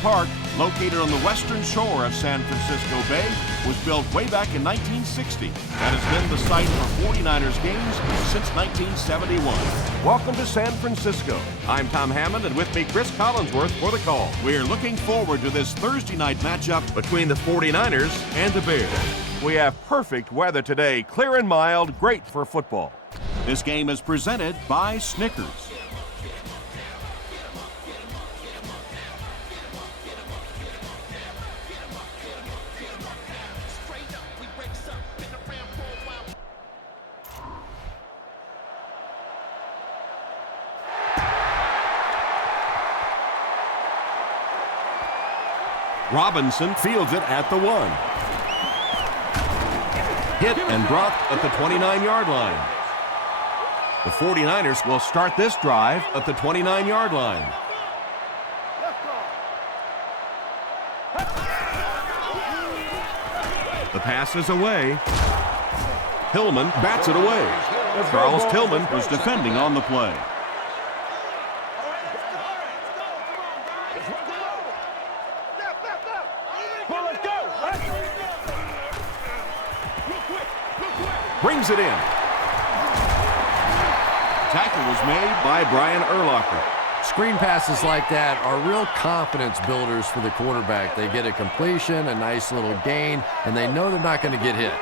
Park, located on the western shore of San Francisco Bay, was built way back in 1960 and has been the site for 49ers games since 1971. Welcome to San Francisco. I'm Tom Hammond, and with me, Chris Collinsworth for the call. We're looking forward to this Thursday night matchup between the 49ers and the Bears. We have perfect weather today, clear and mild, great for football. This game is presented by Snickers. Robinson fields it at the 1. Hit and dropped at the 29-yard line. The 49ers will start this drive at the 29-yard line. The pass is away. Tillman bats it away. Charles Tillman was defending on the play. Brings it in. Tackle was made by Brian Urlacher. Screen passes like that are real confidence builders for the quarterback. They get a completion, a nice little gain, and they know they're not going to get hit.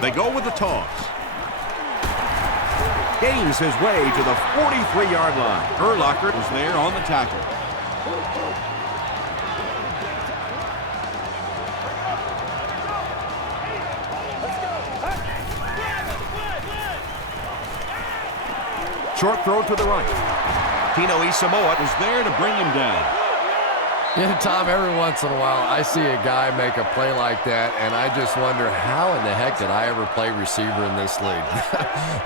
They go with the toss. Gains his way to the 43-yard line. Urlacher was there on the tackle. Short throw to the right. Tino Isamoa is there to bring him down. Yeah, Tom, every once in a while I see a guy make a play like that, and I just wonder, how in the heck did I ever play receiver in this league?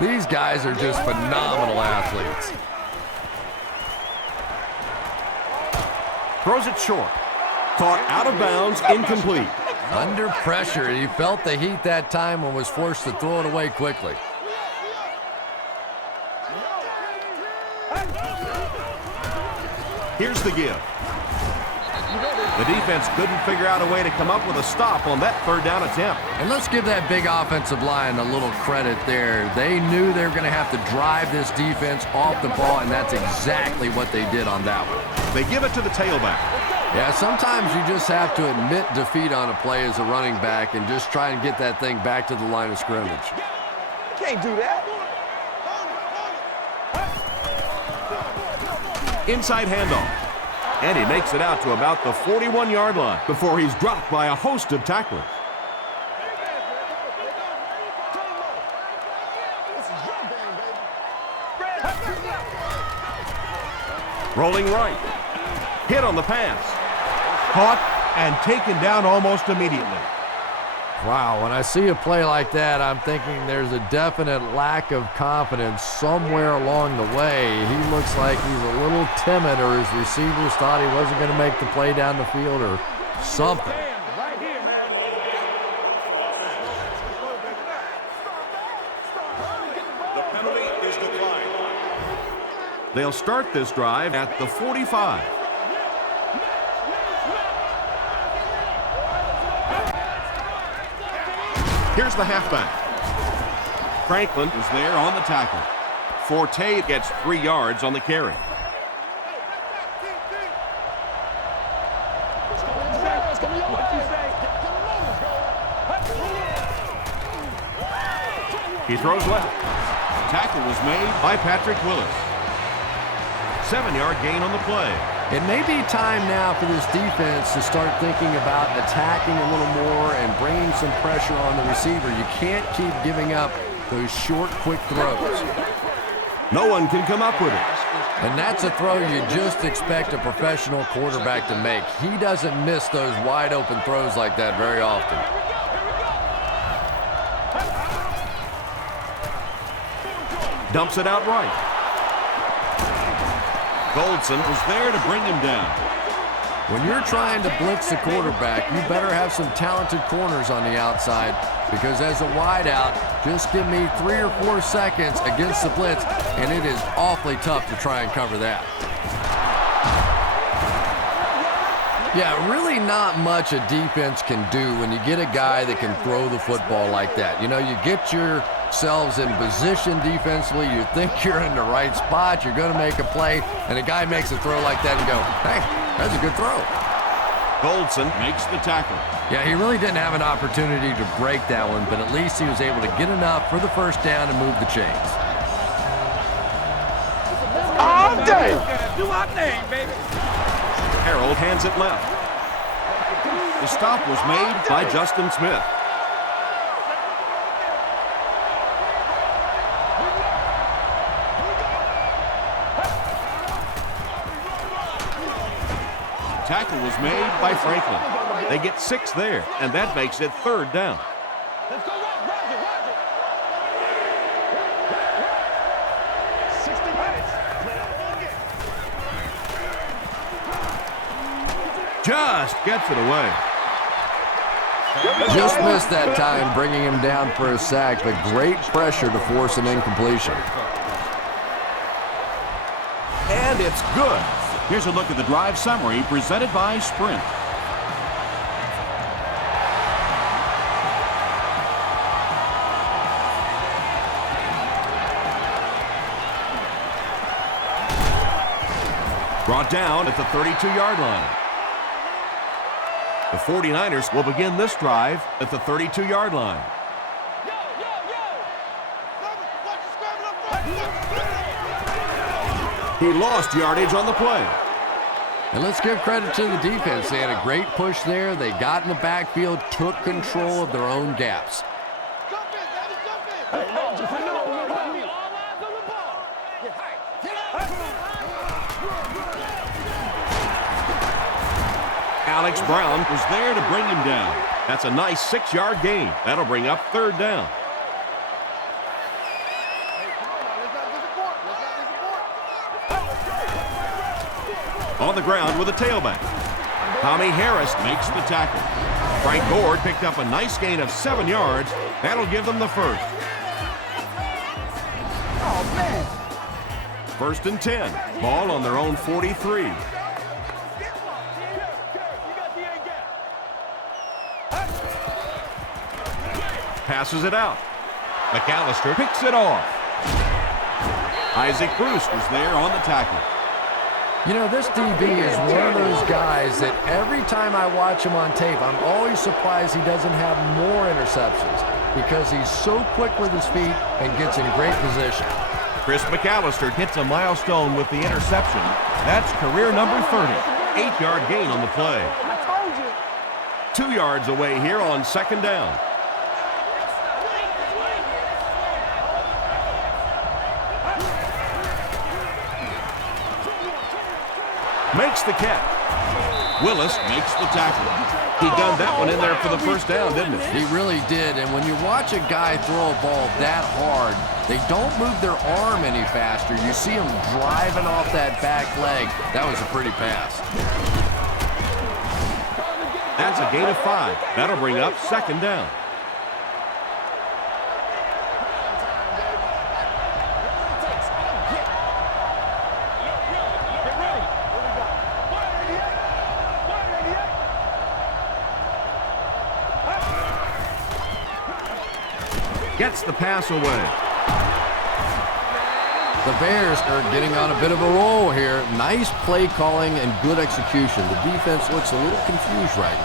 These guys are just phenomenal athletes. Throws it short. Caught out of bounds, incomplete. Under pressure, he felt the heat that time and was forced to throw it away quickly. Here's the give. The defense couldn't figure out a way to come up with a stop on that third down attempt. And let's give that big offensive line a little credit there. They knew they were going to have to drive this defense off the ball, and that's exactly what they did on that one. They give it to the tailback. Yeah, sometimes you just have to admit defeat on a play as a running back and just try and get that thing back to the line of scrimmage. Can't do that. Inside handoff. And he makes it out to about the 41-yard line before he's dropped by a host of tacklers. Rolling right. Hit on the pass. Caught and taken down almost immediately. Wow, when I see a play like that, I'm thinking there's a definite lack of confidence somewhere along the way. He looks like he's a little timid, or his receivers thought he wasn't going to make the play down the field or something. The penalty is declined. They'll start this drive at the 45. Here's the halfback. Franklin is there on the tackle. Forte gets 3 yards on the carry. He throws left. Tackle was made by Patrick Willis. 7-yard gain on the play. It may be time now for this defense to start thinking about attacking a little more and bringing some pressure on the receiver. You can't keep giving up those short, quick throws. No one can come up with it. And that's a throw you just expect a professional quarterback to make. He doesn't miss those wide open throws like that very often. Dumps it out right. Goldson was there to bring him down. When you're trying to blitz the quarterback, you better have some talented corners on the outside, because as a wideout, Just give me 3 or 4 seconds against the blitz, and it is awfully tough to try and cover that. Yeah, really not much a defense can do when you get a guy that can throw the football like that. You know, you get yourselves in position defensively, you think you're in the right spot, you're going to make a play, and a guy makes a throw like that and you go, hey, that's a good throw. Goldson makes the tackle. Yeah, he really didn't have an opportunity to break that one, but at least he was able to get enough for the first down and move the chains. All day. Do our thing, baby. Harold hands it left. The stop was made by Justin Smith. Tackle was made by Franklin. They get 6 there, and that makes it 3rd down. Let's go, Roger. 60 minutes. Just gets it away. Just missed that time, bringing him down for a sack, but great pressure to force an incompletion. And it's good. Here's a look at the drive summary presented by Sprint. Brought down at the 32-yard line. The 49ers will begin this drive at the 32-yard line. He lost yardage on the play. And let's give credit to the defense. They had a great push there. They got in the backfield, took control of their own gaps. Alex Brown was there to bring him down. That's a nice 6-yard gain. That'll bring up 3rd down. On the ground with a tailback. Tommy Harris makes the tackle. Frank Gord picked up a nice gain of 7 yards. That'll give them the 1st. Oh, man. 1st and 10. Ball on their own 43. Passes it out. McAllister picks it off. Isaac Bruce was there on the tackle. You know, this DB is one of those guys that every time I watch him on tape, I'm always surprised he doesn't have more interceptions because he's so quick with his feet and gets in great position. Chris McAllister hits a milestone with the interception. That's career number 30. 8-yard gain on the play. I told you. 2 yards away here on 2nd down. Makes the catch. Willis makes the tackle. He done that one in there for the 1st down, didn't he? He really did, and when you watch a guy throw a ball that hard, they don't move their arm any faster. You see him driving off that back leg. That was a pretty pass. That's a gain of 5. That'll bring up 2nd down. Gets the pass away. The Bears are getting on a bit of a roll here. Nice play calling and good execution. The defense looks a little confused right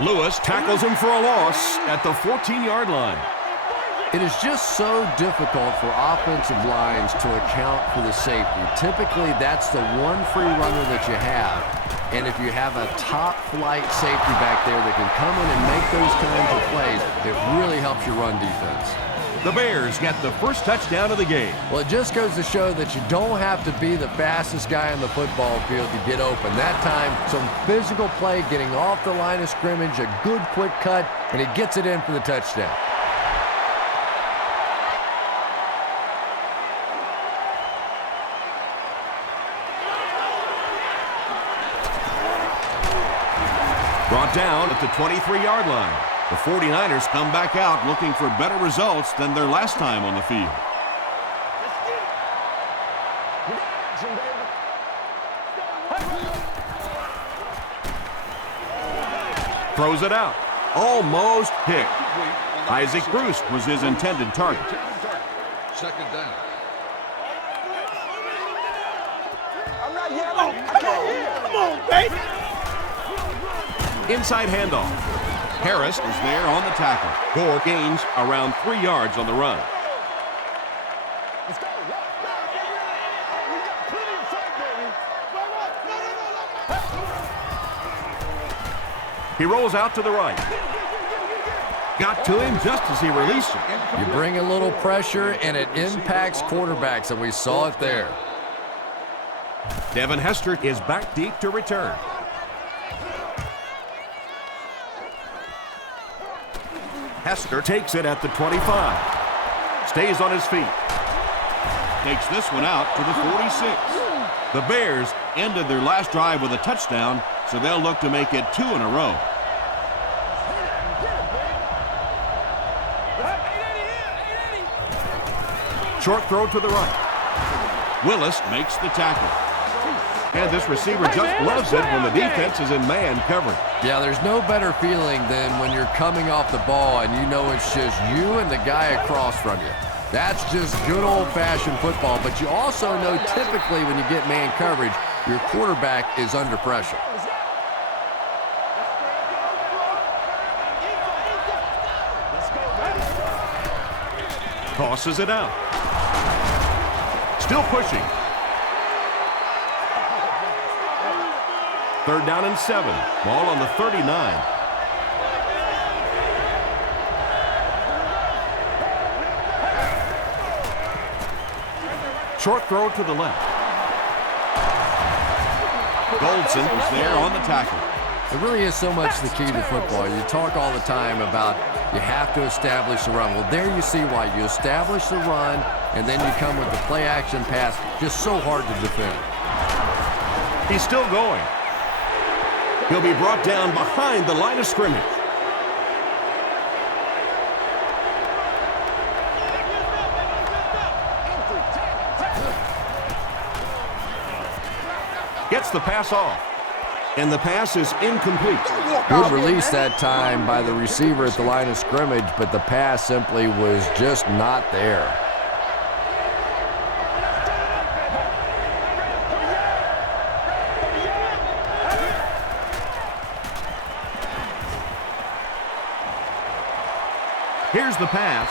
now. Lewis tackles him for a loss at the 14-yard line. It is just so difficult for offensive lines to account for the safety. Typically, that's the one free runner that you have. And if you have a top-flight safety back there that can come in and make those kinds of plays, it really helps your run defense. The Bears get the first touchdown of the game. Well, it just goes to show that you don't have to be the fastest guy on the football field to get open. That time, some physical play, getting off the line of scrimmage, a good quick cut, and he gets it in for the touchdown. Brought down at the 23-yard line. The 49ers come back out looking for better results than their last time on the field. Throws it out. Almost picked. Isaac Bruce was his intended target. Second down. I'm not yelling. I can't hear. Come on, baby. Inside handoff. Harris is there on the tackle. Gore gains around 3 yards on the run. Let's go. We got plenty of fight, baby. He rolls out to the right. Got to him just as he released him. You bring a little pressure, and it impacts quarterbacks, and we saw it there. Devin Hester is back deep to return. Hester takes it at the 25. Stays on his feet. Takes this one out to the 46. The Bears ended their last drive with a touchdown, so they'll look to make it 2 in a row. Short throw to the right. Willis makes the tackle. And this receiver just loves it when the defense is in man coverage. Yeah, there's no better feeling than when you're coming off the ball and you know it's just you and the guy across from you. That's just good old-fashioned football, but you also know typically when you get man coverage, your quarterback is under pressure. Tosses it out. Still pushing. 3rd down and 7. Ball on the 39. Short throw to the left. Goldson was there on the tackle. It really is so much the key to football. You talk all the time about you have to establish the run. Well, there you see why. You establish the run, and then you come with the play-action pass. Just so hard to defend. He's still going. He'll be brought down behind the line of scrimmage. Gets the pass off. And the pass is incomplete. Good release that time by the receiver at the line of scrimmage, but the pass simply was just not there. Here's the pass.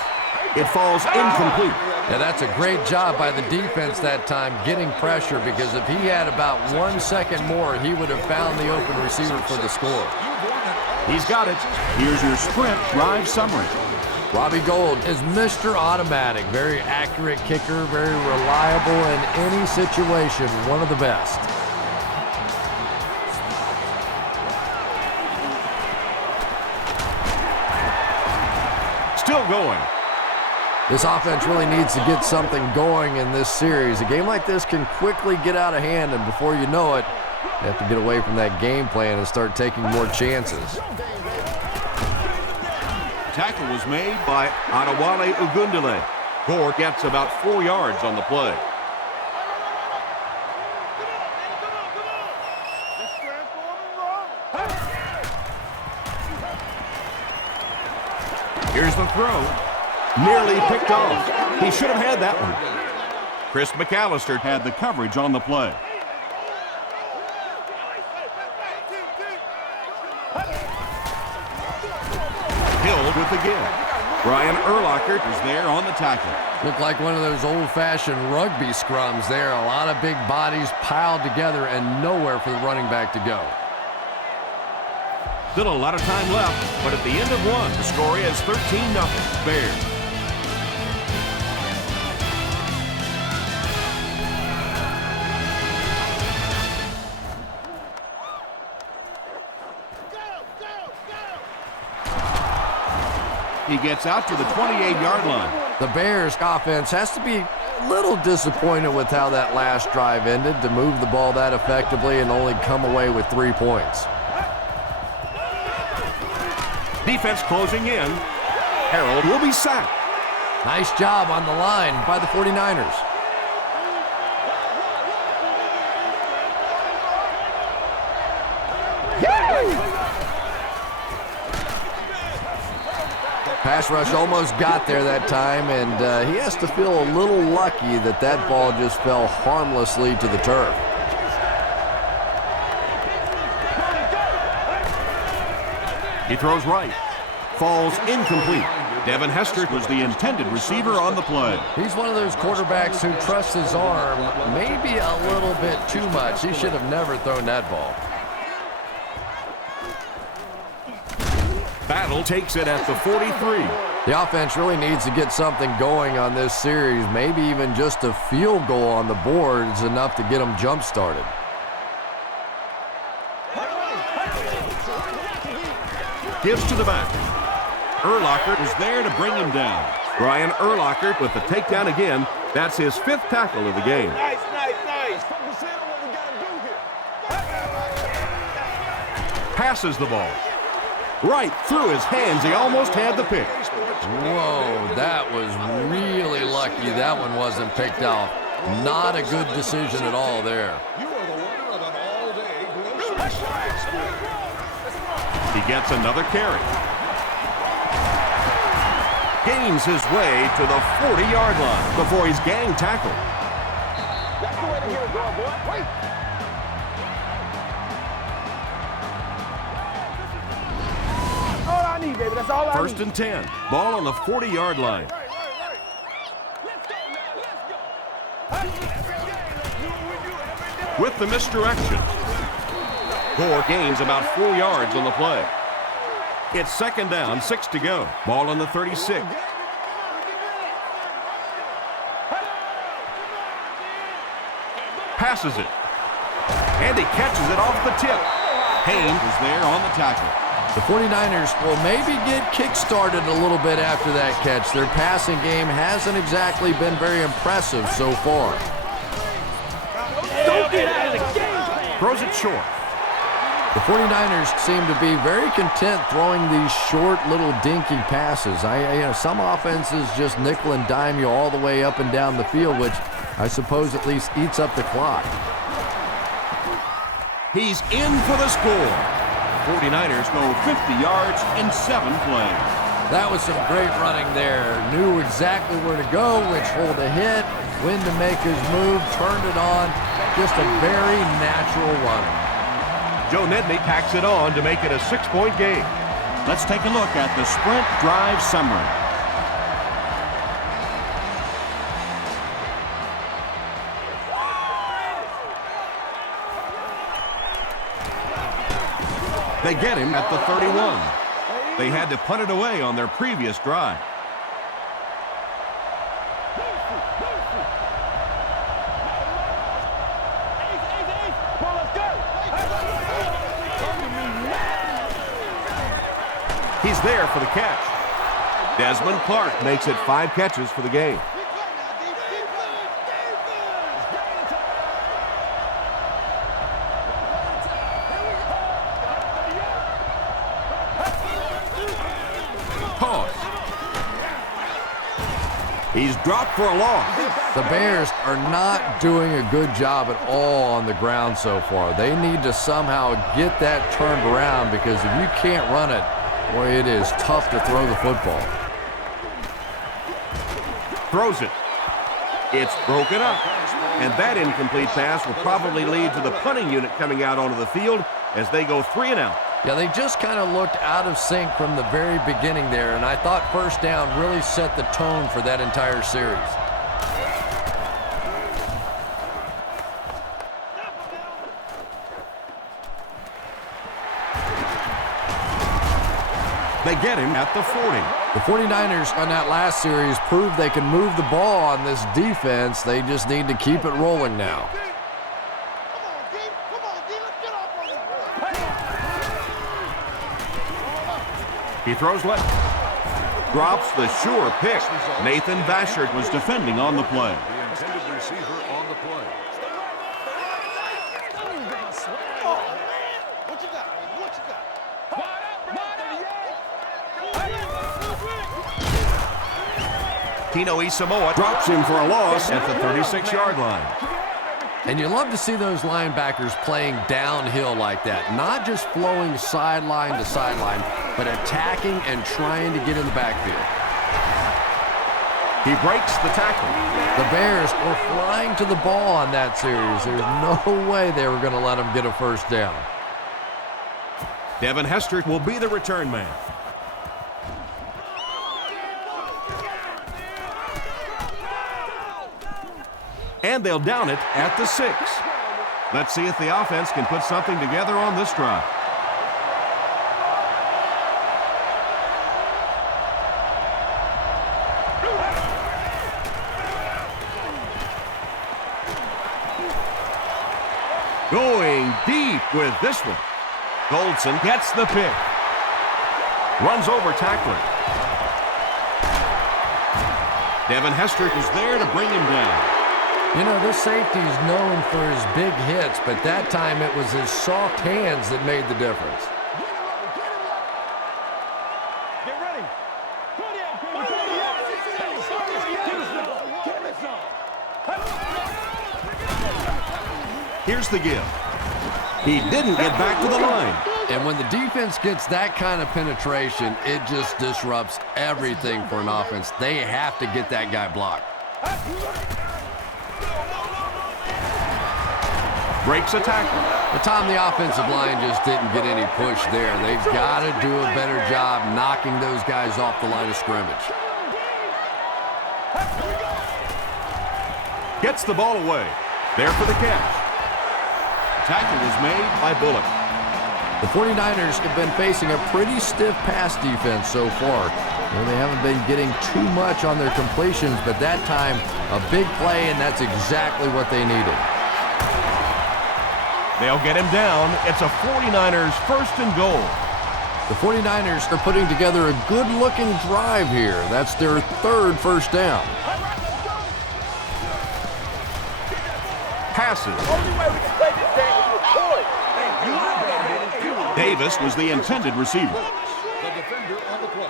It falls incomplete. Yeah, that's a great job by the defense that time getting pressure, because if he had about 1 second more, he would have found the open receiver for the score. He's got it. Here's your sprint drive summary. Robbie Gould is Mr. Automatic. Very accurate kicker, very reliable in any situation. One of the best. Still going. This offense really needs to get something going in this series. A game like this can quickly get out of hand, and before you know it, you have to get away from that game plan and start taking more chances. Tackle was made by Adewale Ogundele. Gore gets about 4 yards on the play. Here's the throw. Nearly picked off. He should have had that one. Chris McAllister had the coverage on the play. Hill with the give. Brian Urlacher is there on the tackle. Looked like one of those old-fashioned rugby scrums there. A lot of big bodies piled together and nowhere for the running back to go. Still a lot of time left, but at the end of one, the score is 13-0 Bears. He gets out to the 28-yard line. The Bears offense has to be a little disappointed with how that last drive ended, to move the ball that effectively and only come away with 3 points. Defense closing in. Harold will be sacked. Nice job on the line by the 49ers. Pass rush almost got there that time, and he has to feel a little lucky that that ball just fell harmlessly to the turf. He throws right. Falls incomplete. Devin Hester was the intended receiver on the play. He's one of those quarterbacks who trusts his arm maybe a little bit too much. He should have never thrown that ball. Battle takes it at the 43. The offense really needs to get something going on this series. Maybe even just a field goal on the board is enough to get them jump-started. Gives to the back. Urlacher is there to bring him down. Brian Urlacher with the takedown again. That's his 5th tackle of the game. Nice. Focus in on what we got to do here. Passes the ball. Right through his hands. He almost had the pick. Whoa, that was really lucky that one wasn't picked off. Not a good decision at all there. You are the winner of an all-day grocery experience. He gets another carry. Gains his way to the 40-yard line before he's gang tackled. That's the way to get it going, boy. Wait. All I need, baby. That's all I need. 1st and 10. Ball on the 40-yard line. Right. Let's go now. Let's go. Let's do what we do every day. With the misdirection. Gore gains about 4 yards on the play. It's 2nd down, 6 to go. Ball on the 36. Passes it. And he catches it off the tip. Haynes is there on the tackle. The 49ers will maybe get kick-started a little bit after that catch. Their passing game hasn't exactly been very impressive so far. Don't get out of the game. Throws it short. The 49ers seem to be very content throwing these short little dinky passes. Some offenses just nickel and dime you all the way up and down the field, which I suppose at least eats up the clock. He's in for the score. 49ers go 50 yards in 7 plays. That was some great running there. Knew exactly where to go, which hole to hit, when to make his move, turned it on. Just a very natural running. Joe Nedney tacks it on to make it a 6-point game. Let's take a look at the sprint drive summary. They get him at the 31. They had to punt it away on their previous drive. He's there for the catch. Desmond Clark makes it 5 catches for the game. Toss. He's dropped for a loss. The Bears are not doing a good job at all on the ground so far. They need to somehow get that turned around, because if you can't run it, boy, it is tough to throw the football. Throws it. It's broken up. And that incomplete pass will probably lead to the punting unit coming out onto the field as they go 3 and out. Yeah, they just kind of looked out of sync from the very beginning there, and I thought first down really set the tone for that entire series. They get him at the 40. The 49ers on that last series proved they can move the ball on this defense. They just need to keep it rolling now. He throws left. Drops the sure pick. Nathan Bashard was defending on the play. The intended receiver on the play. What you got? Tino Isamoa drops him for a loss at the 36-yard line. And you love to see those linebackers playing downhill like that, not just flowing sideline to sideline, but attacking and trying to get in the backfield. He breaks the tackle. The Bears were flying to the ball on that series. There's no way they were going to let them get a first down. Devin Hester will be the return man. And they'll down it at the 6. Let's see if the offense can put something together on this drive. Going deep with this one. Goldson gets the pick. Runs over tackler. Devin Hester is there to bring him down. You know, this safety is known for his big hits, but that time it was his soft hands that made the difference. Get ready. Here's the give. He didn't get back to the line. And when the defense gets that kind of penetration, it just disrupts everything for an offense. They have to get that guy blocked. Breaks a tackle. But Tom, the offensive line just didn't get any push there. They've got to do a better job knocking those guys off the line of scrimmage. Gets the ball away. There for the catch. Tackle was made by Bullock. The 49ers have been facing a pretty stiff pass defense so far. They haven't been getting too much on their completions, but that time a big play, and that's exactly what they needed. They'll get him down. It's a 49ers first and goal. The 49ers are putting together a good-looking drive here. That's their third first down. Passes. Davis was the intended receiver. The defender on the play.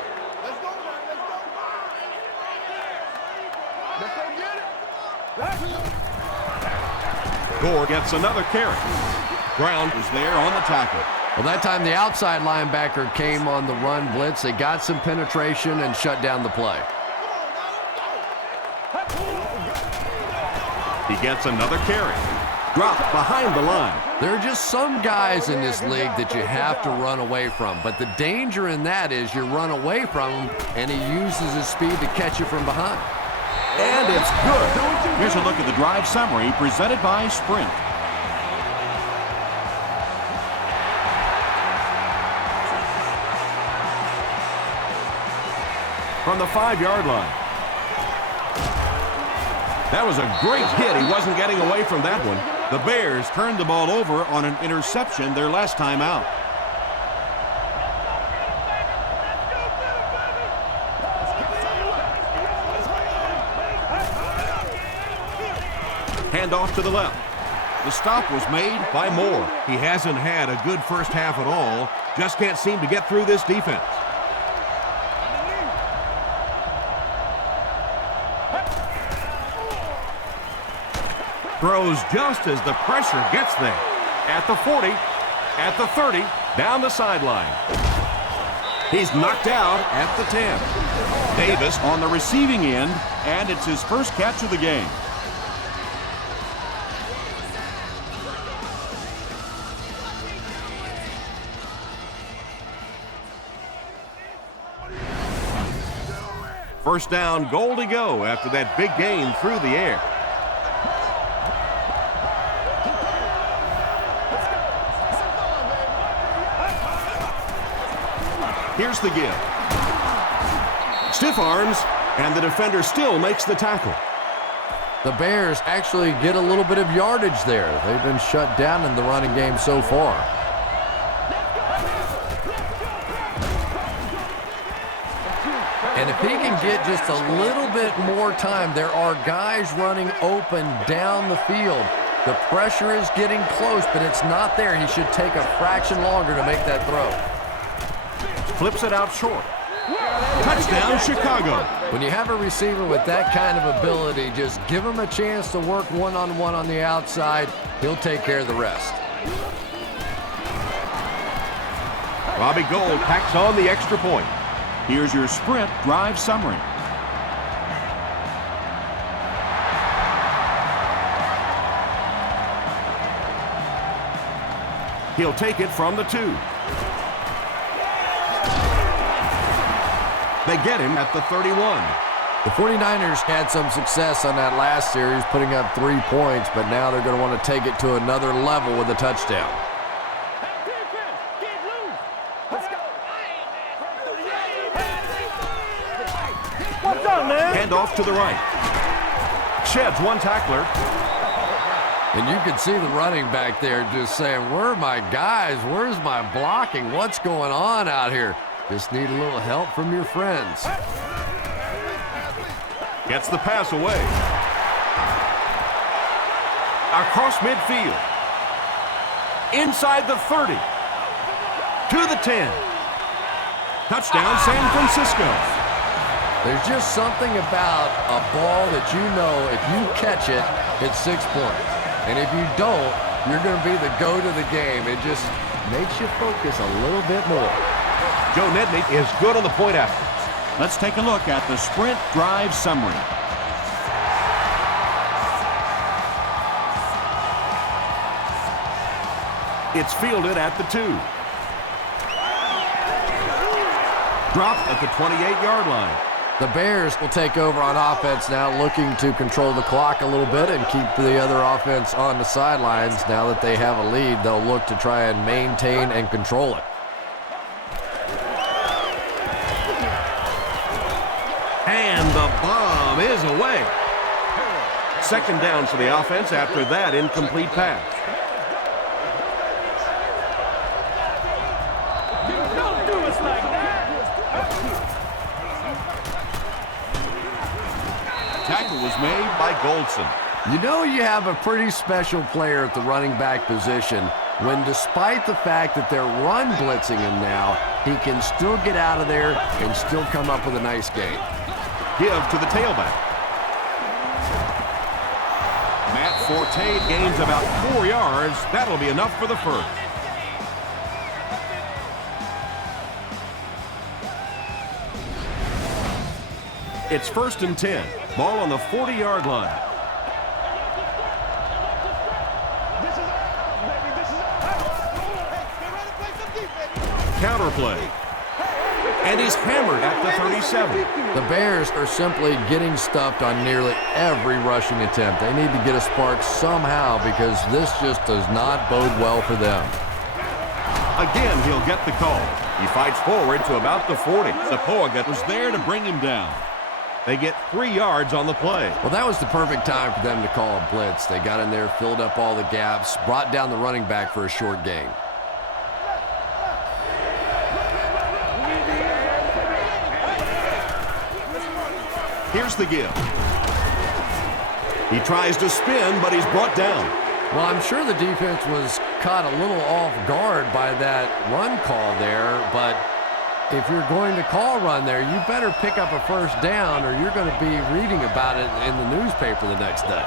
Gore gets another carry. Brown is there on the tackle. Well, that time the outside linebacker came on the run blitz. They got some penetration and shut down the play. He gets another carry. Dropped behind the line. There are just some guys in this league that you have to run away from. But the danger in that is you run away from him, and he uses his speed to catch you from behind. And it's good. Here's a look at the drive summary presented by Sprint. From the 5-yard line. That was a great hit. He wasn't getting away from that one. The Bears turned the ball over on an interception their last time out. Handoff to the left. The stop was made by Moore. He hasn't had a good first half at all. Just can't seem to get through this defense. Throws just as the pressure gets there. At the 40, at the 30, down the sideline. He's knocked out at the 10. Davis on the receiving end, and it's his first catch of the game. First down, goal to go after that big gain through the air. Here's the give. Stiff arms, and the defender still makes the tackle. The Bears actually get a little bit of yardage there. They've been shut down in the running game so far. And if he can get just a little bit more time, there are guys running open down the field. The pressure is getting close, but it's not there. He should take a fraction longer to make that throw. Flips it out short. Touchdown, Chicago. When you have a receiver with that kind of ability, just give him a chance to work one-on-one on the outside. He'll take care of the rest. Robbie Gould packs on the extra point. Here's your sprint drive summary. He'll take it from the 2. They get him at the 31. The 49ers had some success on that last series, putting up 3 points, but now they're going to want to take it to another level with a touchdown. What's up, man? Hand off to the right. Sheds one tackler. And you can see the running back there just saying, where are my guys? Where's my blocking? What's going on out here? Just need a little help from your friends. Gets the pass away. Across midfield. Inside the 30. To the 10. Touchdown, San Francisco. There's just something about a ball that you know if you catch it, it's 6 points. And if you don't, you're going to be the goat of the game. It just makes you focus a little bit more. Joe Nedney is good on the point after. Let's take a look at the sprint drive summary. It's fielded at the 2. Dropped at the 28-yard line. The Bears will take over on offense now, looking to control the clock a little bit and keep the other offense on the sidelines. Now that they have a lead, they'll look to try and maintain and control it. And the bomb is away. Second down for the offense after that incomplete pass. Don't do us like that. Tackle was made by Goldson. You know you have a pretty special player at the running back position when, despite the fact that they're run blitzing him now, he can still get out of there and still come up with a nice gain. Give to the tailback. Matt Forte gains about 4 yards. That'll be enough for the first. It's 1st and 10. Ball on the 40-yard line. Counter play. And he's hammered at the 37. The Bears are simply getting stuffed on nearly every rushing attempt. They need to get a spark somehow because this just does not bode well for them. Again, he'll get the call. He fights forward to about the 40. Zapoaga was there to bring him down. They get 3 yards on the play. Well, that was the perfect time for them to call a blitz. They got in there, filled up all the gaps, brought down the running back for a short gain. Here's the give. He tries to spin, but he's brought down. Well, I'm sure the defense was caught a little off guard by that run call there, but if you're going to call run there, you better pick up a first down or you're going to be reading about it in the newspaper the next day.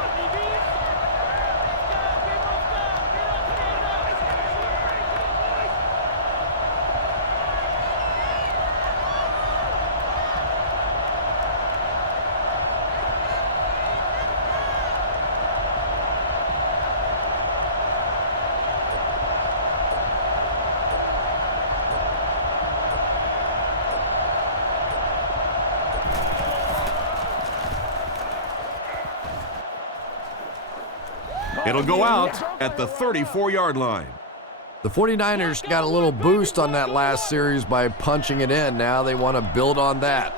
It'll go out at the 34-yard line. The 49ers got a little boost on that last series by punching it in. Now they want to build on that.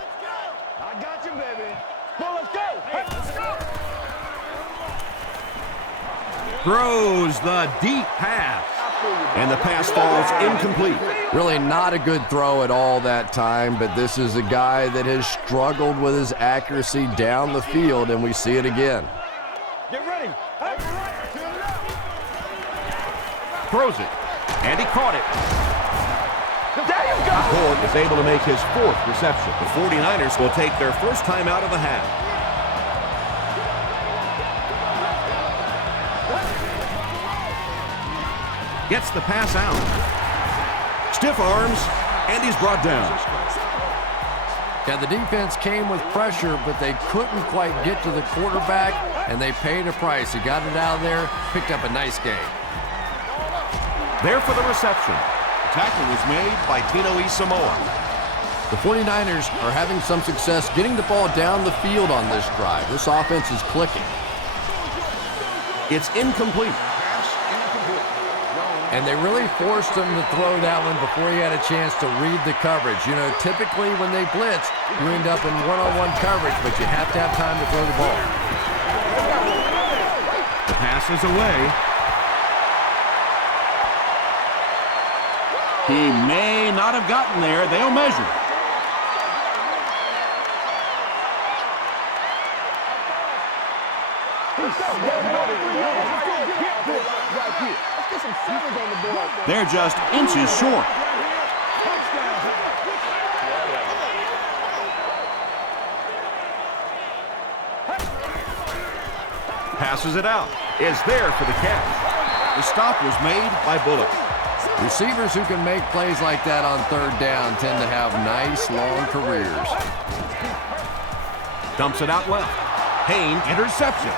I got you, baby. Well, let's go. Hey, let's go. Throws the deep pass. And the pass falls incomplete. Really not a good throw at all that time, but this is a guy that has struggled with his accuracy down the field, and we see it again. Get ready. Throws it. And he caught it. There you go. Gord is able to make his 4th reception. The 49ers will take their first time out of the half. Gets the pass out. Stiff arms, and he's brought down. Yeah, the defense came with pressure, but they couldn't quite get to the quarterback, and they paid a price. He got it out of there, picked up a nice game. There for the reception. The tackle was made by Tino Samoa. The 49ers are having some success getting the ball down the field on this drive. This offense is clicking. It's incomplete. And they really forced him to throw that one before he had a chance to read the coverage. You know, typically when they blitz, you end up in one-on-one coverage, but you have to have time to throw the ball. The pass is away. He may not have gotten there. They'll measure. They're just inches short. Passes it out. Is there for the catch. The stop was made by Bullock. Receivers who can make plays like that on 3rd down tend to have nice, long careers. Dumps it out left. Payne, interception.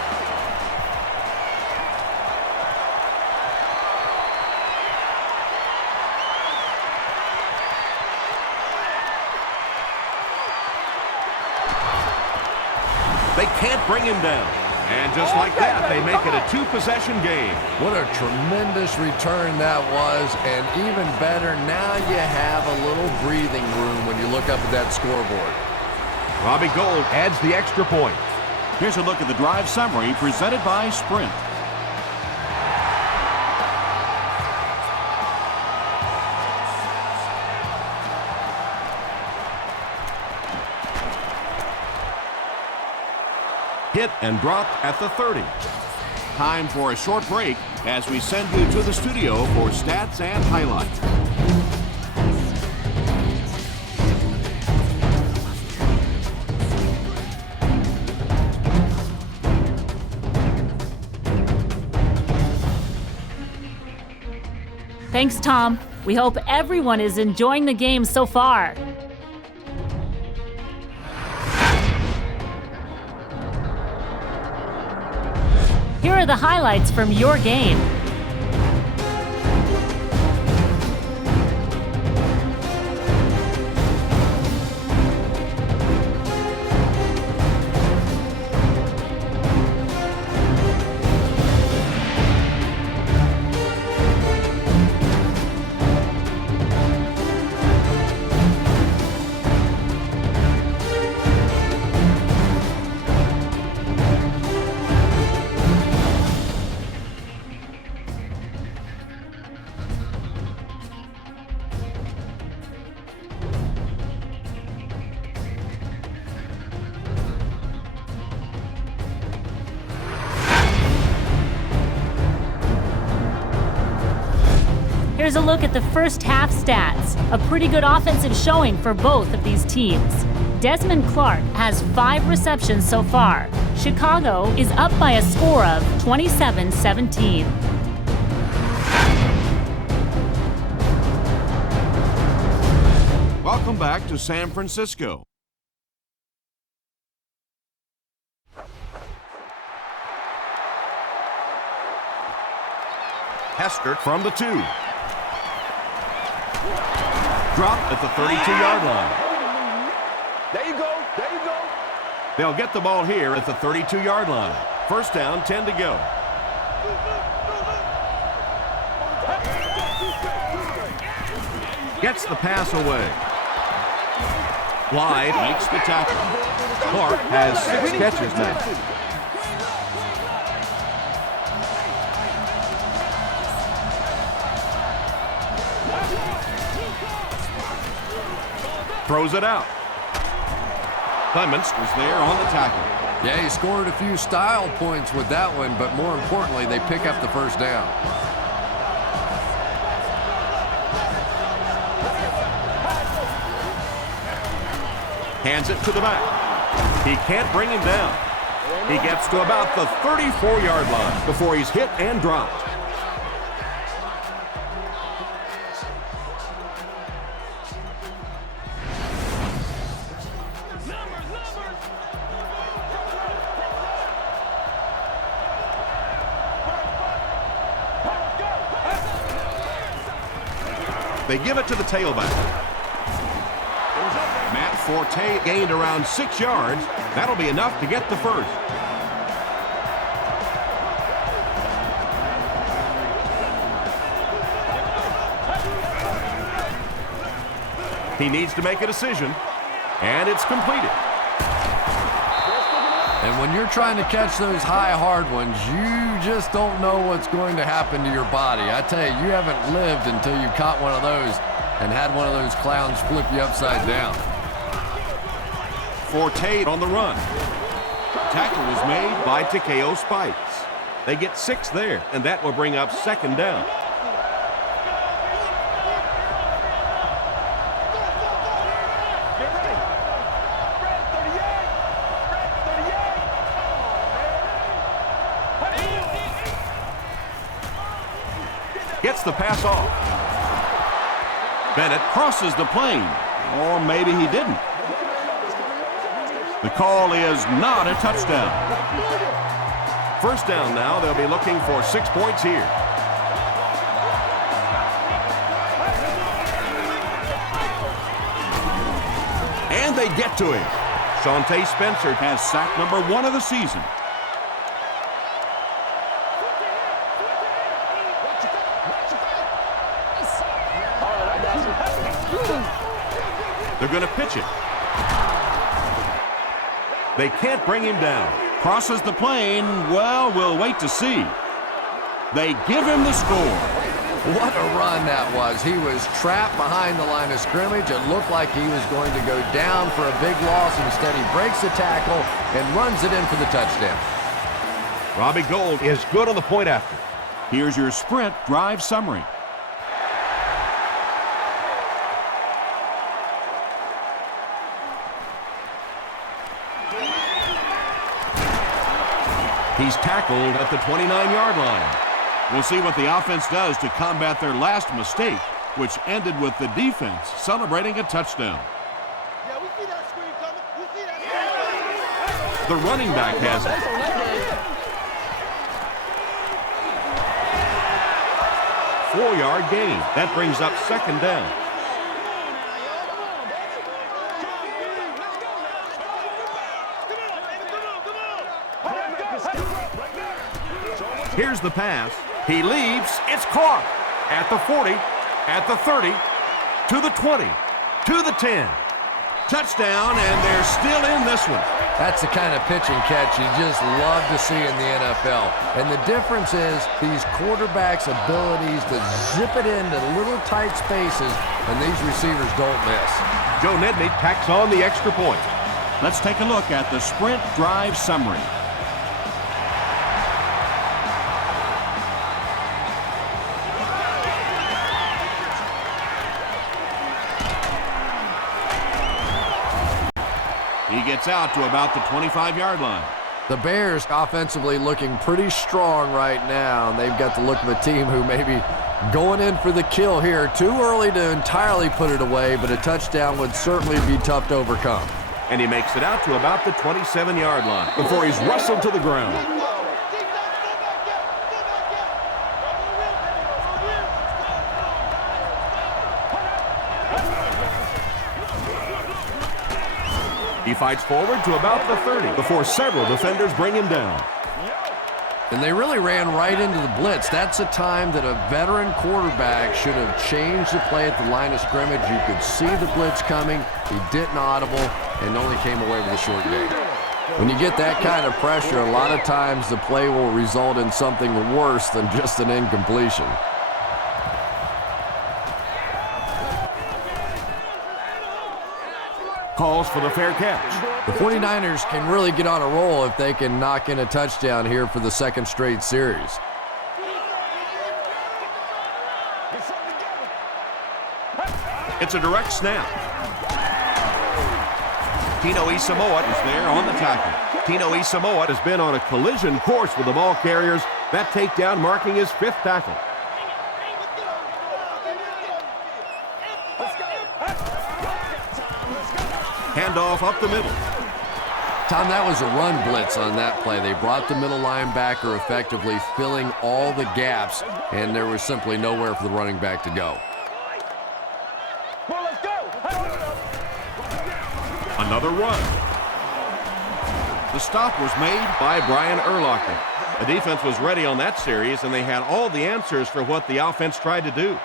They can't bring him down. And just like that, they make it a 2-possession game. What a tremendous return that was. And even better, now you have a little breathing room when you look up at that scoreboard. Robbie Gould adds the extra point. Here's a look at the drive summary presented by Sprint. Hit and dropped at the 30. Time for a short break as we send you to the studio for stats and highlights. Thanks, Tom. We hope everyone is enjoying the game so far. Here are the highlights from your game. Here's a look at the first half stats. A pretty good offensive showing for both of these teams. Desmond Clark has 5 receptions so far. Chicago is up by a score of 27-17. Welcome back to San Francisco. Hester from the 2. Dropped at the 32-yard line. There you go. There you go. They'll get the ball here at the 32-yard line. First down, 10 to go. Gets the pass away. Blythe makes the tackle. Clark has 6 catches now. Throws it out. Clements was there on the tackle. Yeah, he scored a few style points with that one, but more importantly, they pick up the first down. Hands it to the back. He can't bring him down. He gets to about the 34-yard line before he's hit and dropped. They give it to the tailback. Matt Forte gained around 6 yards. That'll be enough to get the first. He needs to make a decision, and it's completed. And when you're trying to catch those high, hard ones, you just don't know what's going to happen to your body. I tell you, you haven't lived until you caught one of those and had one of those clowns flip you upside down. Forte on the run. Tackle was made by Takeo Spikes. They get 6 there, and that will bring up 2nd down. Gets the pass off. Bennett crosses the plane, or maybe he didn't. The call is not a touchdown. 1st down now. They'll be looking for 6 points here. And they get to him. Shawntae Spencer has sack number 1 of the season. They're going to pitch it. They can't bring him down. Crosses the plane. Well, we'll wait to see. They give him the score. What a run that was. He was trapped behind the line of scrimmage. It looked like he was going to go down for a big loss. Instead, he breaks the tackle and runs it in for the touchdown. Robbie Gould is good on the point after. Here's your sprint drive summary. He's tackled at the 29-yard line. We'll see what the offense does to combat their last mistake, which ended with the defense celebrating a touchdown. Yeah, we see that screen coming. We see that screen coming. The running back has it. 4-yard gain. That brings up 2nd down. Here's the pass. He leaps. It's caught at the 40, at the 30, to the 20, to the 10. Touchdown, and they're still in this one. That's the kind of pitch and catch you just love to see in the NFL. And the difference is these quarterbacks' abilities to zip it into little tight spaces, and these receivers don't miss. Joe Nedney tacks on the extra point. Let's take a look at the sprint drive summary. He gets out to about the 25-yard line. The Bears offensively looking pretty strong right now. They've got the look of a team who may be going in for the kill here. Too early to entirely put it away, but a touchdown would certainly be tough to overcome. And he makes it out to about the 27-yard line before he's wrestled to the ground. He fights forward to about the 30 before several defenders bring him down. And they really ran right into the blitz. That's a time that a veteran quarterback should have changed the play at the line of scrimmage. You could see the blitz coming. He didn't audible and only came away with a short gain. When you get that kind of pressure, a lot of times the play will result in something worse than just an incompletion. Calls for the fair catch. The 49ers can really get on a roll if they can knock in a touchdown here for the 2nd straight series. It's a direct snap. Tino Isamoa is there on the tackle. Tino Isamoa has been on a collision course with the ball carriers. That takedown marking his 5th tackle. Handoff up the middle. Tom, that was a run blitz on that play. They brought the middle linebacker effectively filling all the gaps, and there was simply nowhere for the running back to go. Another run. The stop was made by Brian Urlacher. The defense was ready on that series, and they had all the answers for what the offense tried to do.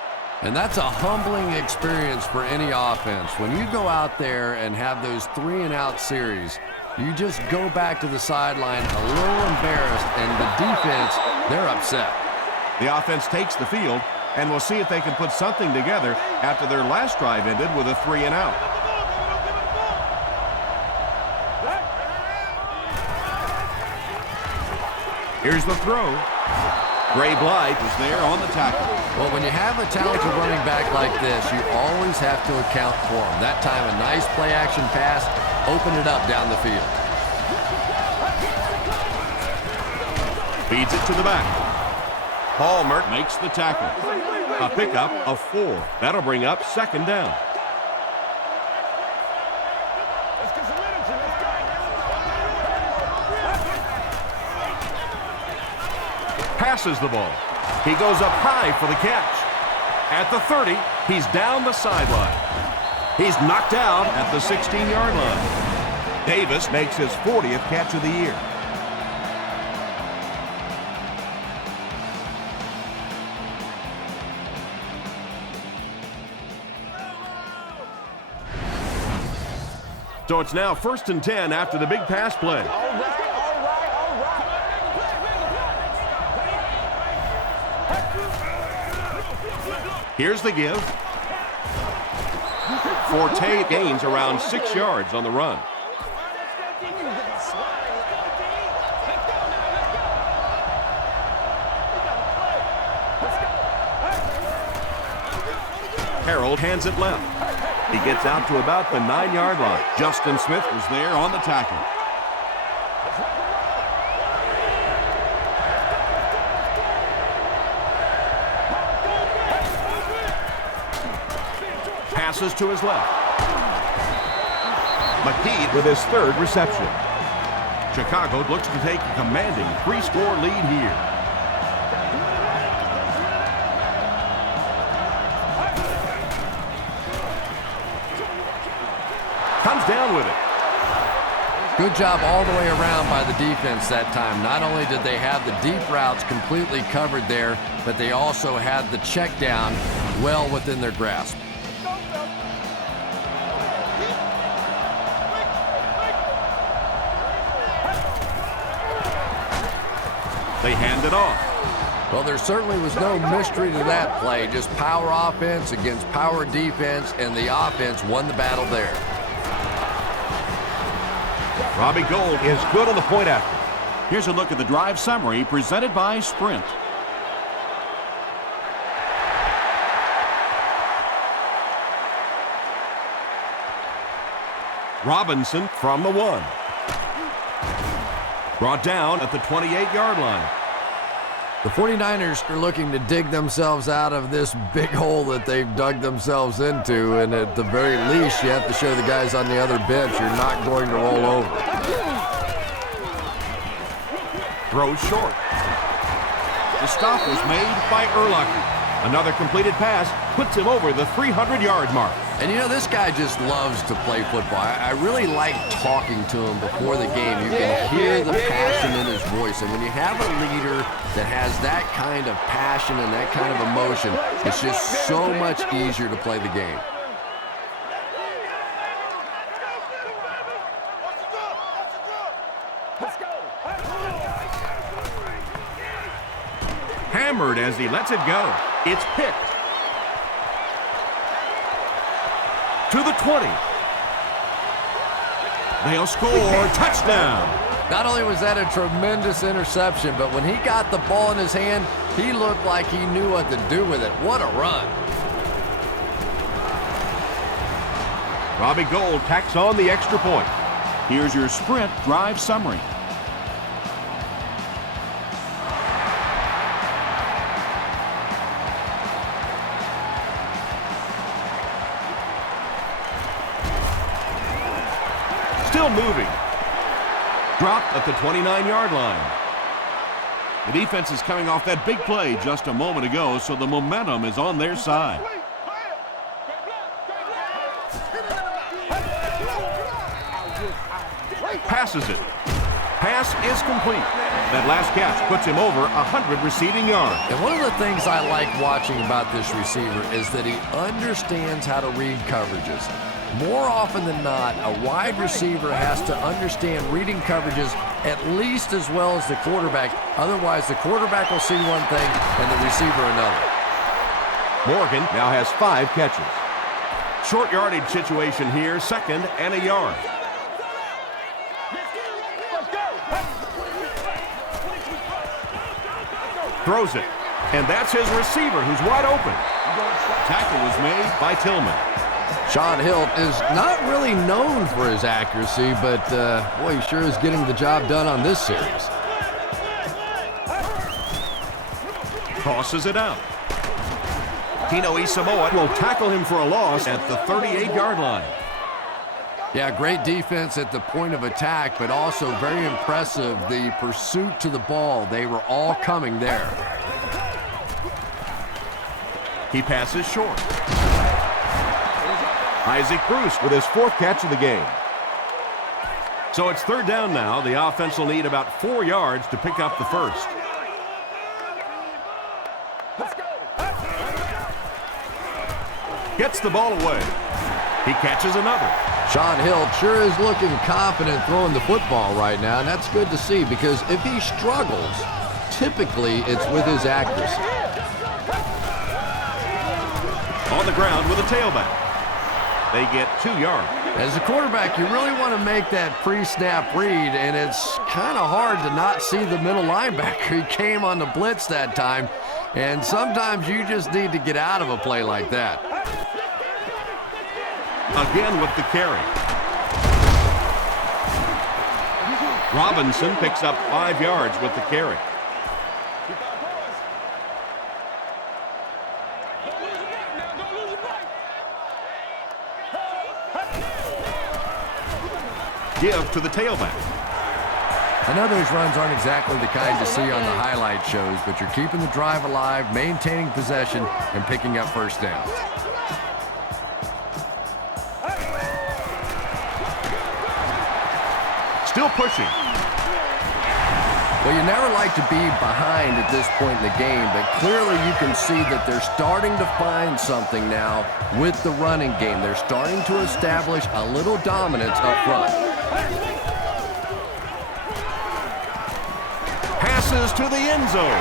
And that's a humbling experience for any offense. When you go out there and have those 3-and-out series, you just go back to the sideline a little embarrassed, and the defense, they're upset. The offense takes the field, and we'll see if they can put something together after their last drive ended with a 3-and-out. Here's the throw. Gray Blythe is there on the tackle. Well, when you have a talented running back like this, you always have to account for him. That time, a nice play-action pass, open it up down the field. Feeds it to the back. Palmer makes the tackle. A pickup of 4. That'll bring up 2nd down. Passes the ball. He goes up high for the catch. At the 30, he's down the sideline. He's knocked out at the 16-yard line. Davis makes his 40th catch of the year. So it's now 1st and 10 after the big pass play. Here's the give. Forte gains around 6 yards on the run. Harold hands it left. He gets out to about the 9-yard line. Justin Smith was there on the tackle. Passes to his left. McKee with his 3rd reception. Chicago looks to take a commanding 3-score lead here. Comes down with it. Good job all the way around by the defense that time. Not only did they have the deep routes completely covered there, but they also had the check down well within their grasp. They hand it off. Well, there certainly was no mystery to that play. Just power offense against power defense, and the offense won the battle there. Robbie Gould is good on the point after. Here's a look at the drive summary presented by Sprint. Robinson from the 1. Brought down at the 28-yard line. The 49ers are looking to dig themselves out of this big hole that they've dug themselves into, and at the very least, you have to show the guys on the other bench you're not going to roll over. Throws short. The stop was made by Urlacher. Another completed pass puts him over the 300-yard mark. And you know, this guy just loves to play football. I really like talking to him before the game. You can hear the passion in his voice. And when you have a leader that has that kind of passion and that kind of emotion, it's just so much easier to play the game. Hammered as he lets it go. It's picked. To the 20. They'll score. Touchdown. Not only was that a tremendous interception, but when he got the ball in his hand, he looked like he knew what to do with it. What a run. Robbie Gould tacks on the extra point. Here's your sprint drive summary. Still moving. Dropped at the 29-yard line. The defense is coming off that big play just a moment ago, so the momentum is on their side. Passes it. Pass is complete. That last catch puts him over 100 receiving yards. And one of the things I like watching about this receiver is that he understands how to read coverages. More often than not, a wide receiver has to understand reading coverages at least as well as the quarterback. Otherwise, the quarterback will see one thing and the receiver another. Morgan now has 5 catches. Short yardage situation here, 2nd and a yard. Throws it, and that's his receiver who's wide open. Tackle was made by Tillman. Sean Hilt is not really known for his accuracy, but boy, he sure is getting the job done on this series. Tosses it out. Tino Isamoa will tackle him for a loss at the 38-yard line. Yeah, great defense at the point of attack, but also very impressive the pursuit to the ball. They were all coming there. He passes short. Isaac Bruce with his 4th catch of the game. So it's 3rd down now. The offense will need about 4 yards to pick up the first. Gets the ball away. He catches another. Sean Hill sure is looking confident throwing the football right now, and that's good to see because if he struggles, typically it's with his accuracy. On the ground with a tailback. They get 2 yards. As a quarterback, you really want to make that pre-snap read, and it's kind of hard to not see the middle linebacker. He came on the blitz that time, and sometimes you just need to get out of a play like that. Again with the carry. Robinson picks up 5 yards with the carry. Give to the tailback. I know those runs aren't exactly the kind to see on the highlight shows, but you're keeping the drive alive, maintaining possession, and picking up first downs. Still pushing. Well, you never like to be behind at this point in the game, but clearly you can see that they're starting to find something now with the running game. They're starting to establish a little dominance up front. Passes to the end zone.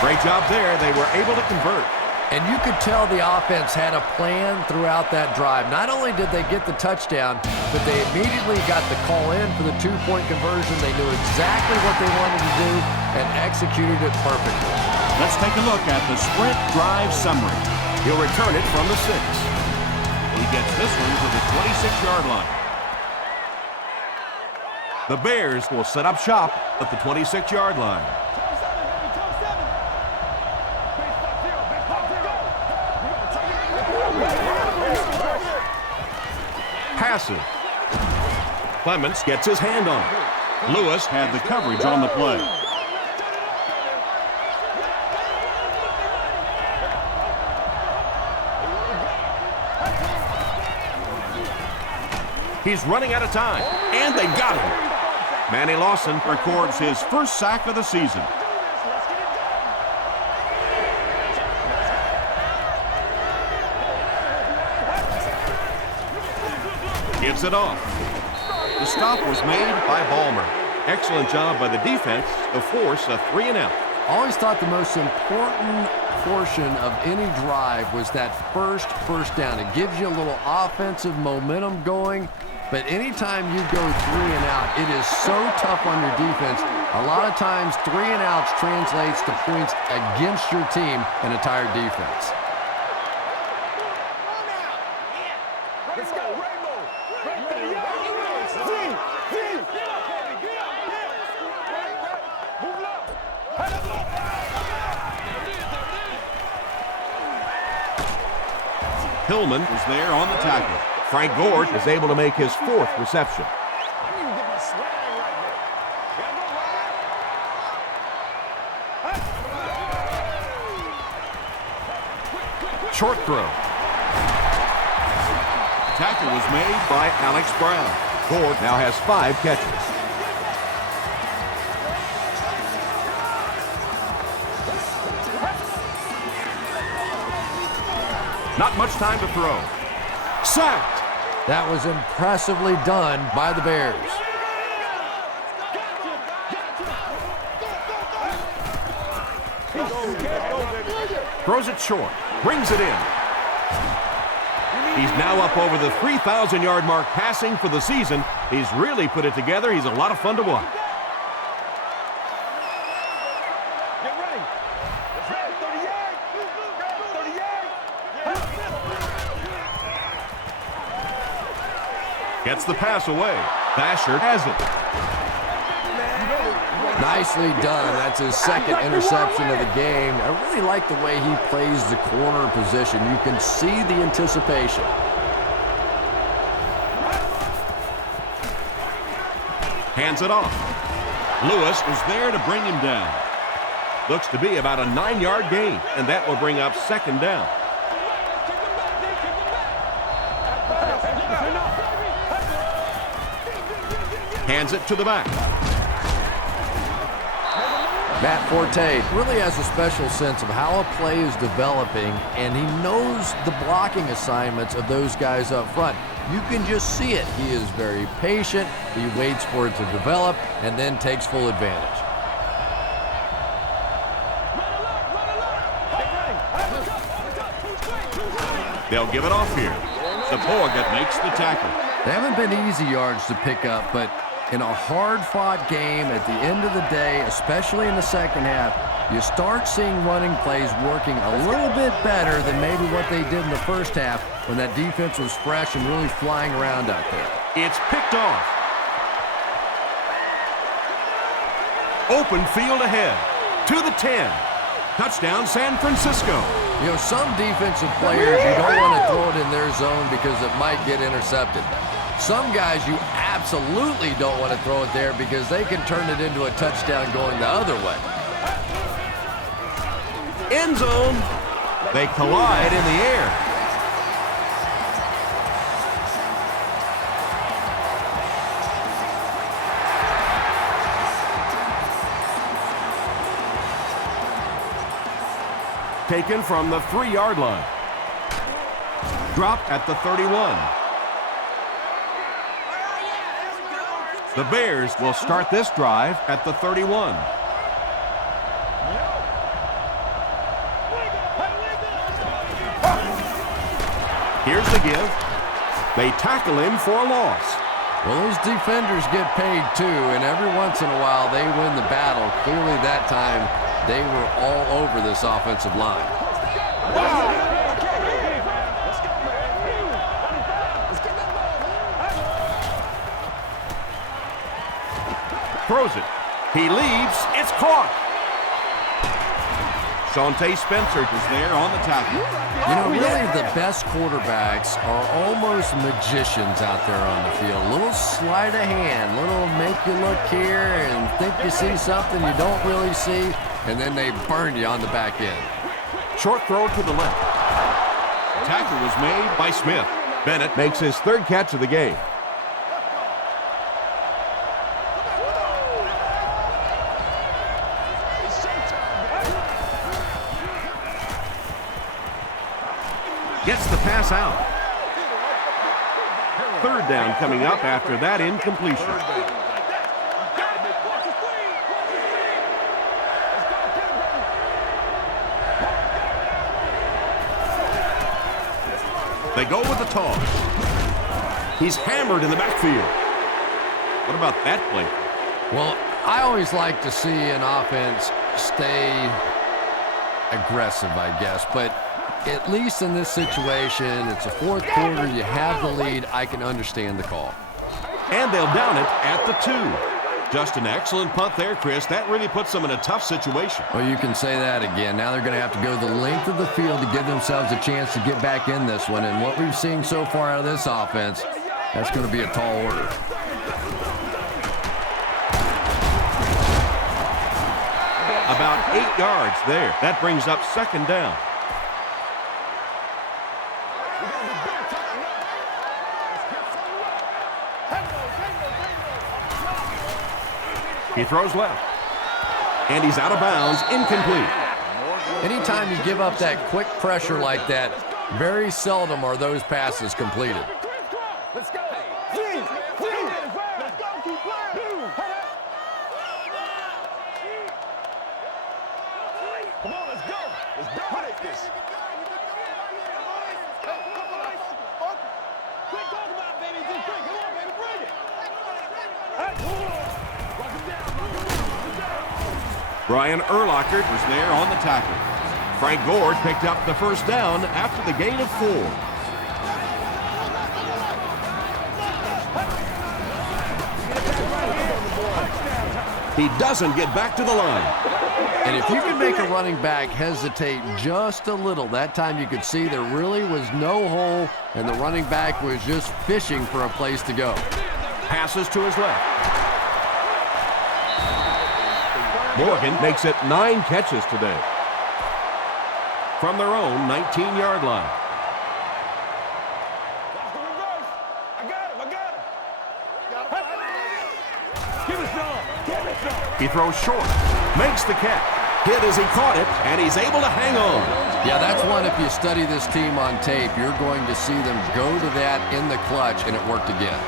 Great job there. They were able to convert. And you could tell the offense had a plan throughout that drive. Not only did they get the touchdown, but they immediately got the call in for the 2-point conversion. They knew exactly what they wanted to do and executed it perfectly. Let's take a look at the sprint drive summary. He'll return it from the 6. He gets this one to the 26-yard line. The Bears will set up shop at the 26-yard line. Passes. Clements gets his hand on it. Lewis had the coverage on the play. He's running out of time, and they got him. Manny Lawson records his first sack of the season. Gives it off. The stop was made by Ballmer. Excellent job by the defense to force a 3-and-out. I always thought the most important portion of any drive was that first down. It gives you a little offensive momentum going, but anytime you go 3-and-out, it is so tough on your defense. A lot of times 3-and-outs translates to points against your team and a tired defense. Let's go. Hillman was there on the tackle. Frank Gore is able to make his fourth reception. Short throw. Tackle was made by Alex Brown. Gore now has 5 catches. Not much time to throw. Sacked. That was impressively done by the Bears. Throws it short. Brings it in. He's now up over the 3,000-yard mark passing for the season. He's really put it together. He's a lot of fun to watch. Gets the pass away. Basher has it. Nicely done. That's his second interception of the game. I really like the way he plays the corner position. You can see the anticipation. Hands it off. Lewis is there to bring him down. Looks to be about a 9-yard gain, and that will bring up second down. Hands it to the back. Matt Forte really has a special sense of how a play is developing, and he knows the blocking assignments of those guys up front. You can just see it. He is very patient. He waits for it to develop and then takes full advantage. They'll give it off here. The Borg makes the tackle. They haven't been easy yards to pick up, but in a hard-fought game at the end of the day, especially in the second half, you start seeing running plays working a little bit better than maybe what they did in the first half when that defense was fresh and really flying around out there. It's picked off. Open field ahead. To the 10. Touchdown, San Francisco. You know, some defensive players, you don't want to throw it in their zone because it might get intercepted. Some guys you absolutely don't want to throw it there because they can turn it into a touchdown going the other way. End zone. They collide in the air. Taken from the 3-yard line. Dropped at the 31. The Bears will start this drive at the 31. Here's the give. They tackle him for a loss. Well, those defenders get paid too, and every once in a while they win the battle. Clearly that time they were all over this offensive line. Throws it. He leaves. It's caught. Shawntae Spencer is there on the tackle. You know, really the best quarterbacks are almost magicians out there on the field. A little sleight of hand, little make you look here and think you see something you don't really see, and then they burn you on the back end. Short throw to the left. Tackle was made by Smith. Bennett makes his 3rd catch of the game. Gets the pass out. 3rd down coming up after that incompletion. They go with the toss. He's hammered in the backfield. What about that play? Well, I always like to see an offense stay aggressive, I guess, but at least in this situation, it's a fourth quarter, you have the lead, I can understand the call. And they'll down it at the 2. Just an excellent punt there, Chris. That really puts them in a tough situation. Well, you can say that again. Now they're going to have to go the length of the field to give themselves a chance to get back in this one. And what we've seen so far out of this offense, that's going to be a tall order. About 8 yards there. That brings up second down. He throws left. And he's out of bounds, incomplete. Anytime you give up that quick pressure like that, very seldom are those passes completed. Let's go. Let's go. Keep playing. Come on, let's go. Let's dominate this. Quit talking about it, baby. Just drink. Come on, baby. Bring it. Brian Urlacher was there on the tackle. Frank Gore picked up the first down after the gain of 4. He doesn't get back to the line. And if you can make a running back hesitate just a little, that time you could see there really was no hole, and the running back was just fishing for a place to go. Passes to his left. Morgan makes it 9 catches today. From their own 19-yard line. He throws short, makes the catch. Hit as he caught it, and he's able to hang on. Yeah, that's one, if you study this team on tape, you're going to see them go to that in the clutch, and it worked again.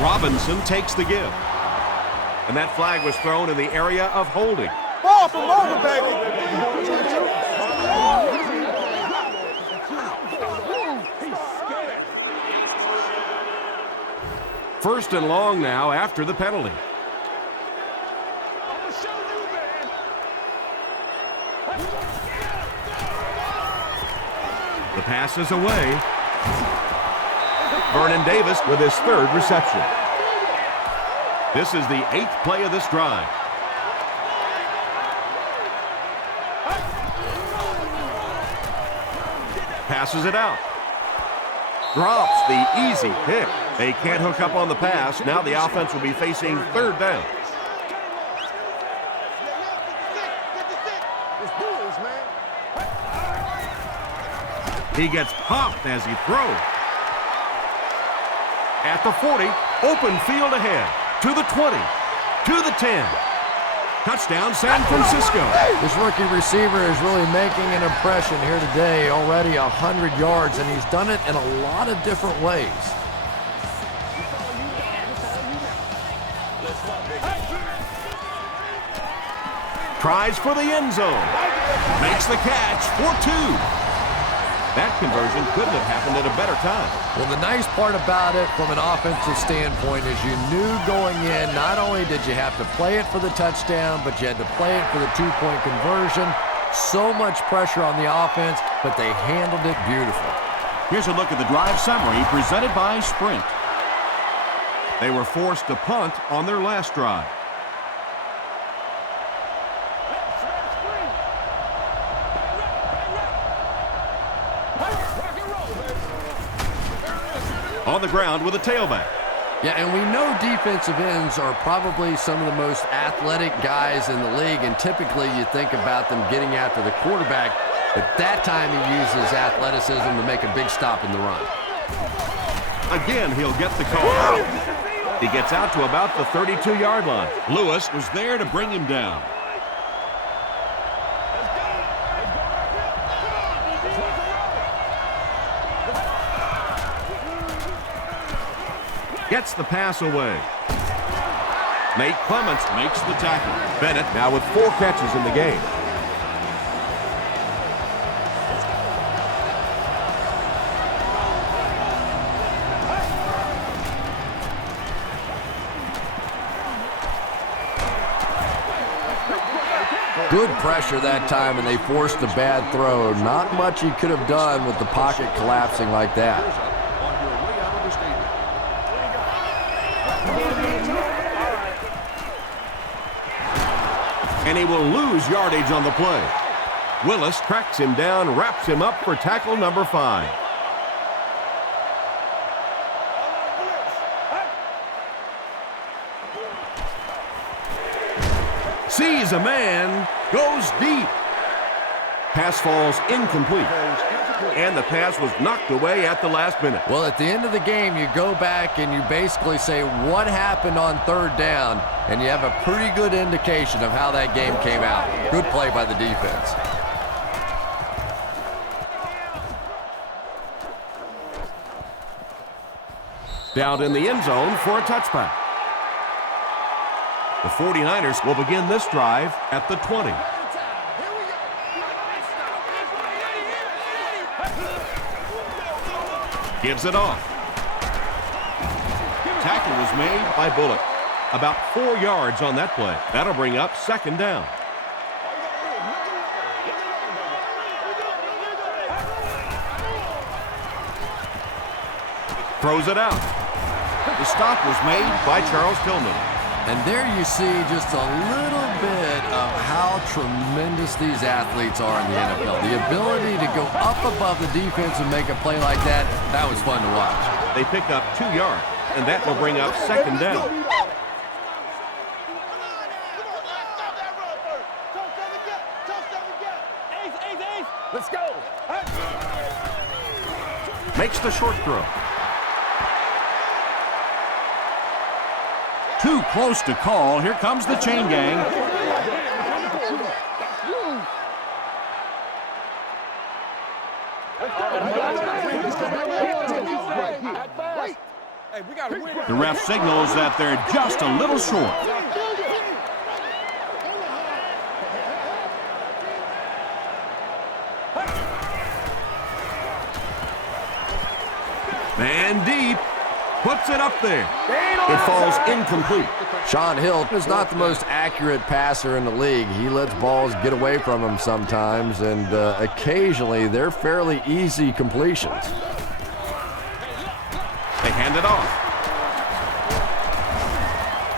Robinson takes the give. And that flag was thrown in the area of holding. Ball from over, baby. First and long now after the penalty. The pass is away. Vernon Davis with his 3rd reception. This is the 8th play of this drive. Passes it out. Drops the easy pick. They can't hook up on the pass. Now the offense will be facing 3rd down. He gets popped as he throws. At the 40, open field ahead. To the 20, to the 10. Touchdown, San Francisco. This rookie receiver is really making an impression here today. Already 100 yards, and he's done it in a lot of different ways. Tries for the end zone. Makes the catch for 2. That conversion couldn't have happened at a better time. Well, the nice part about it from an offensive standpoint is you knew going in, not only did you have to play it for the touchdown, but you had to play it for the 2-point conversion. So much pressure on the offense, but they handled it beautifully. Here's a look at the drive summary presented by Sprint. They were forced to punt on their last drive. On the ground with a tailback. Yeah, and we know defensive ends are probably some of the most athletic guys in the league, and typically you think about them getting after the quarterback, but that time he uses athleticism to make a big stop in the run. Again, he'll get the call. He gets out to about the 32-yard line. Lewis was there to bring him down. Gets the pass away. Nate Clements makes the tackle. Bennett now with 4 catches in the game. Good pressure that time, and they forced a bad throw. Not much he could have done with the pocket collapsing like that. On your way out of the stadium. And he will lose yardage on the play. Willis tracks him down, wraps him up for tackle number 5. Sees a man, goes deep. Pass falls incomplete. And the pass was knocked away at the last minute. Well, at the end of the game, you go back and you basically say what happened on third down, and you have a pretty good indication of how that game came out. Good play by the defense. Down in the end zone for a touchback. The 49ers will begin this drive at the 20. Gives it off. Tackle was made by Bullock. About 4 yards on that play. That'll bring up second down. Throws it out. The stop was made by Charles Tillman. And there you see just a little bit of how tremendous these athletes are in the NFL. The ability to go up above the defense and make a play like that, that was fun to watch. They pick up 2 yards, and that will bring up second down. Let's go. Makes the short throw. Too close to call. Here comes the chain gang. The ref signals that they're just a little short. Man deep. Puts it up there. It falls incomplete. Sean Hill is not the most accurate passer in the league. He lets balls get away from him sometimes, and occasionally they're fairly easy completions. They hand it off.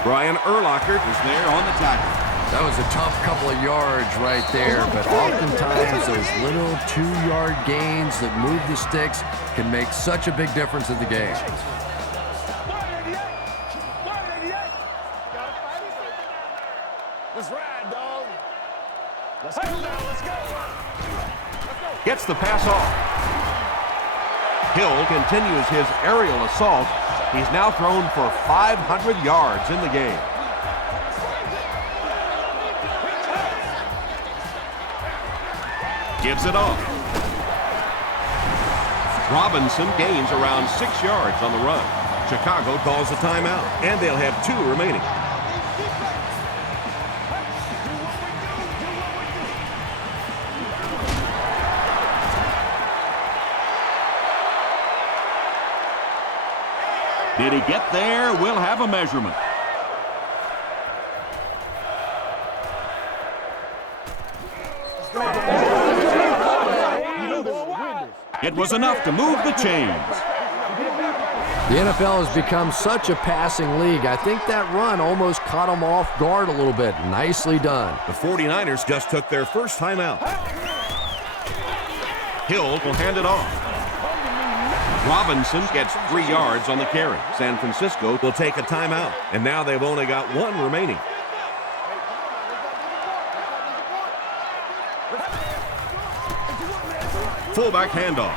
Brian Urlacher is there on the tackle. That was a tough couple of yards right there, but oftentimes those little 2-yard gains that move the sticks can make such a big difference in the game. Let's ride, dog. Let's go now. Let's go. Gets the pass off. Hill continues his aerial assault. He's now thrown for 500 yards in the game. Gives it off. Robinson gains around 6 yards on the run. Chicago calls a timeout, and they'll have 2 remaining. Did he get there? We'll have a measurement. It was enough to move the chains. The NFL has become such a passing league. I think that run almost caught them off guard a little bit. Nicely done. The 49ers just took their first timeout. Hill will hand it off. Robinson gets 3 yards on the carry. San Francisco will take a timeout, and now they've only got 1 remaining. Fullback handoff.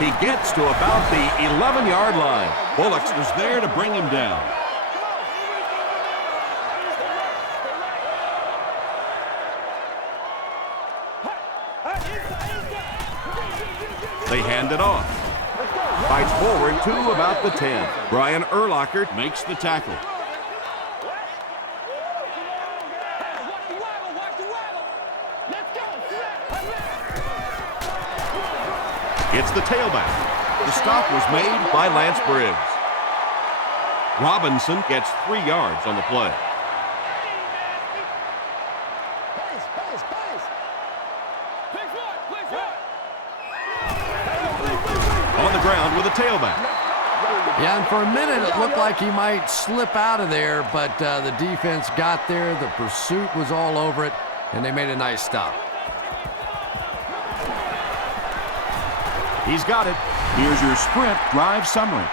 He gets to about the 11-yard line. Bullock was there to bring him down. They hand it off. Fights forward to about the 10. Brian Urlacher makes the tackle. It's the tailback. The stop was made by Lance Briggs. Robinson gets 3 yards on the play. ground with a tailback. Yeah, and for a minute it looked like he might slip out of there, but the defense got there, the pursuit was all over it, and they made a nice stop. He's got it. Here's your sprint drive summary.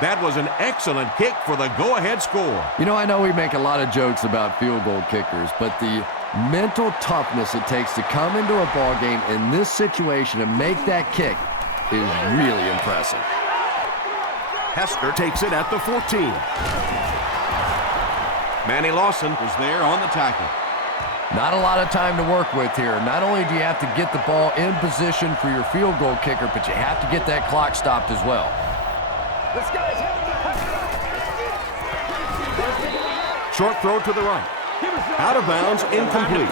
That was an excellent kick for the go-ahead score. You know, I know we make a lot of jokes about field goal kickers, but the mental toughness it takes to come into a ball game in this situation and make that kick is really impressive. Hester takes it at the 14. Manny Lawson was there on the tackle. Not a lot of time to work with here. Not only do you have to get the ball in position for your field goal kicker, but you have to get that clock stopped as well. Short throw to the right. Out of bounds, incomplete.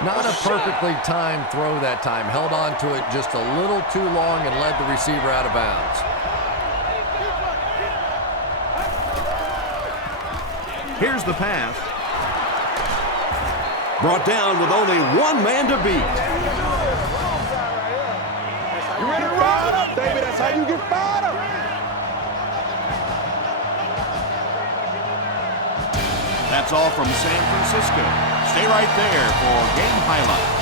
Not a perfectly timed throw that time. Held on to it just a little too long and led the receiver out of bounds. Here's the pass. Brought down with only one man to beat. You ready to ride up, baby? That's how you get fired up. That's all from San Francisco. Stay right there for game highlights.